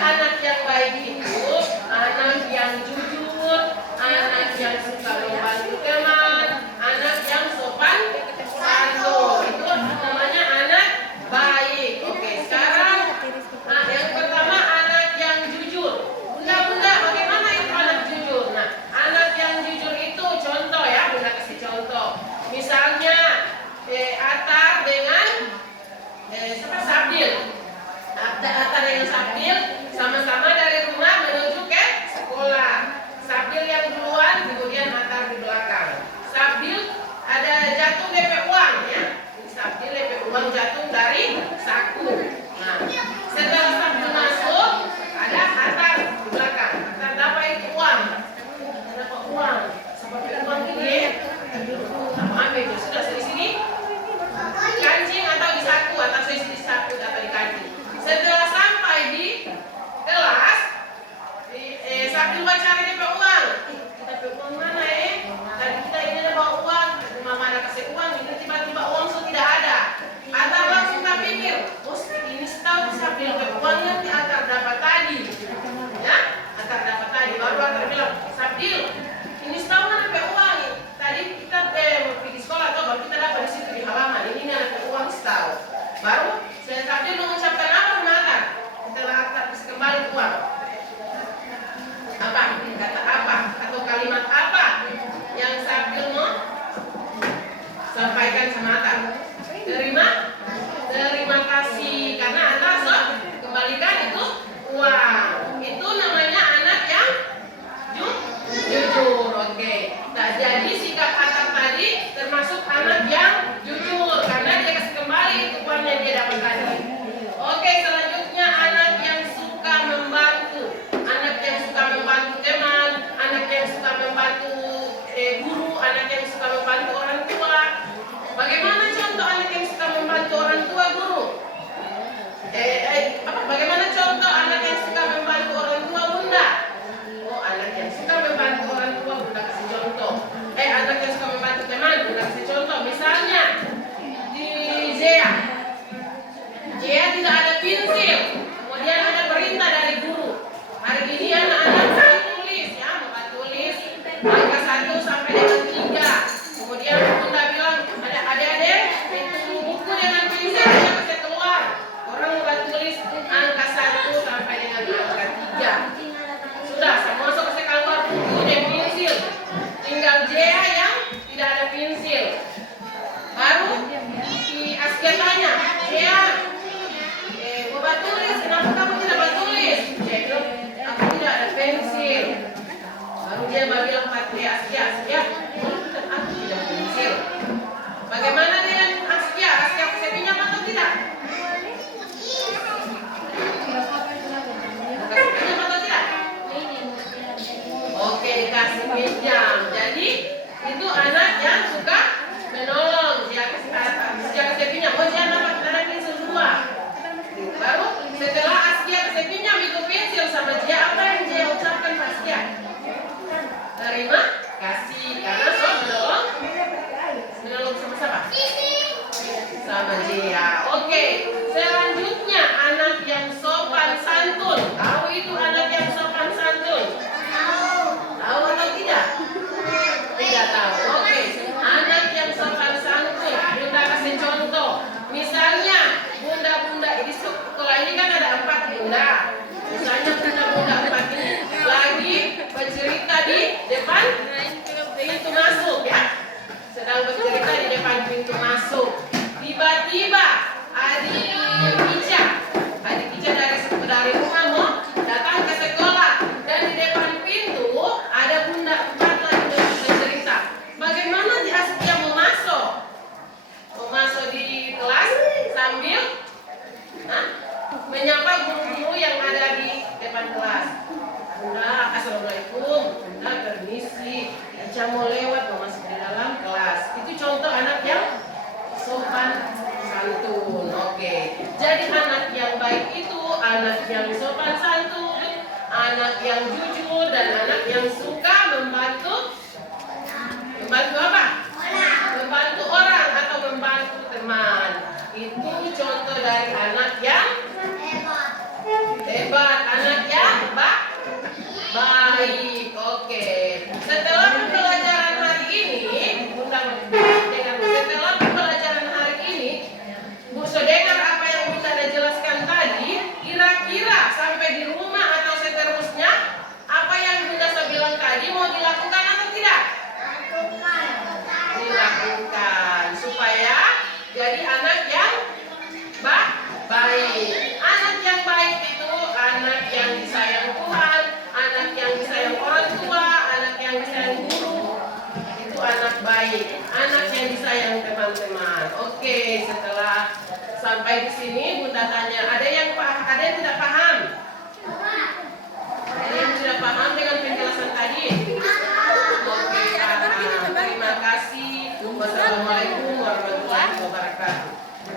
anak yang baik itu anak yang jujur, anak yang suka membantu teman, anak yang sopan santun. Itu namanya anak baik. Oke, sekarang yang pertama anak yang jujur. Bunda-bunda, bagaimana itu anak jujur? Nah, anak yang jujur itu contoh ya, Bunda kasih contoh. Misalnya Atar dengan Sabdil. Atar dengan Sabdil sama-sama dari rumah menuju ke sekolah. Sabdil yang duluan, kemudian Atar di belakang. Sabdil ada jatuh DP uang ya. Sabdil DP uang jatuh dari saku. Nah, setelah Sabdil masuk, ada Atar di belakang. Atar dapat itu uang. Dapat uang. Seperti uang ini. Apa itu? Sudah di sini? Kancing atau di saku atau di saku atau di kancing. Setelah sampai di kelas, Sabdil cari DP uang. Kita DP uang mana ya? Tadi kita ini ada bawa uang, mama ada kasih uang, ini tiba-tiba uang sudah tidak ada. Atar langsung tak pikir, oh ini setahu Sabdil DP uangnya nanti Atar dapat tadi. Ya, Atar dapat tadi. Baru Atar bilang, Sabdil, ini setahu mana DP uang? Tadi kita mau pergi sekolah atau baru kita dapat di situ di halaman. Ini ada uang setahu. Baru Sabdil mengucapkan apa sama Atar? Setelah Atar bisa kembali uang. Apa? Kata apa? Atau kalimat apa yang Sabdil mau sampaikan sama Atar? Terima kasih karena Atar kembalikan itu uang. Itu namanya anak yang jujur. Oke. Nah, jadi sikap Atar tadi termasuk anak yang jujur karena dia kasih kembali itu uangnya dia dapat tadi. Oke, selanjutnya anak yang suka membantu. Anak yang suka membantu teman, anak yang suka membantu guru, anak yang suka membantu orang tua. Bagaimana contoh anak yang suka membantu orang tua, guru? Bagaimana contoh anak yang suka membantu orang tua, Bunda? Oh, anak yang suka membantu orang tua, Bunda kasih contoh. Anak yang suka membantu teman, Bunda kasih contoh. Misalnya di Zea tidak ada pensil, kemudian ada perintah dari guru. Hari ini anak-anak mau tulis, ya, mau tulis angka 1 sampai dengan 3. Kemudian Bunda bilang, ada adik-adik, itu buku dengan pensilnya bisa keluar. Orang mau tulis angka 1 sampai dengan angka 3. Sudah, semua bisa keluar buku dan pensil. Tinggal Jea yang tidak ada pensil. Baru si Askia tanya, Jea, mau tulis, kenapa kamu tidak tulis? Dia bilang, aku tidak ada pensil. Baru dia bilang pada Askia, aku tidak pensil. Bagaimana dengan Askia? Askia bisa pinjam atau tidak? Kasih pinjam atau tidak? Oke, kasih pinjam. Jadi itu anak yang suka menolong. Dia kasih pinjam. Oh, dia dapat pensil 2. Baru setelah Askia kasih pinjam itu pensil sama dia, apa yang dia ucapkan ke Askia? Terima kasih karena menolong sama siapa? Sama dia. Oke, selanjutnya anak yang sopan santun. Tahu itu anak yang sopan santun? Tahu atau tidak? Tidak tahu. Oke, anak yang sopan santun. Bunda kasih contoh. Misalnya bunda-bunda di sekolah ini kan ada 4 bunda. Misalnya bunda-bunda 4 ini lagi bercerita di depan pintu masuk ya. Sedang bercerita di depan pintu masuk. Tiba-tiba adik Ica dari rumah mau datang ke sekolah dan di depan pintu ada bunda 4 lagi bercerita. Bagaimana dia Askia mau masuk di kelas sambil menyapa guru-guru yang ada di depan kelas. Bunda, assalamualaikum. Bunda, permisi. Ica mau lewat mau masuk di dalam kelas. Itu contoh anak yang sopan santun. Oke. Jadi anak yang baik itu anak yang sopan santun, anak yang jujur dan anak yang suka membantu apa? Membantu orang atau membantu teman. Itu contoh dari anak yang hebat, anak anak baik, anak yang disayang teman-teman. Oke, setelah sampai di sini Bunda tanya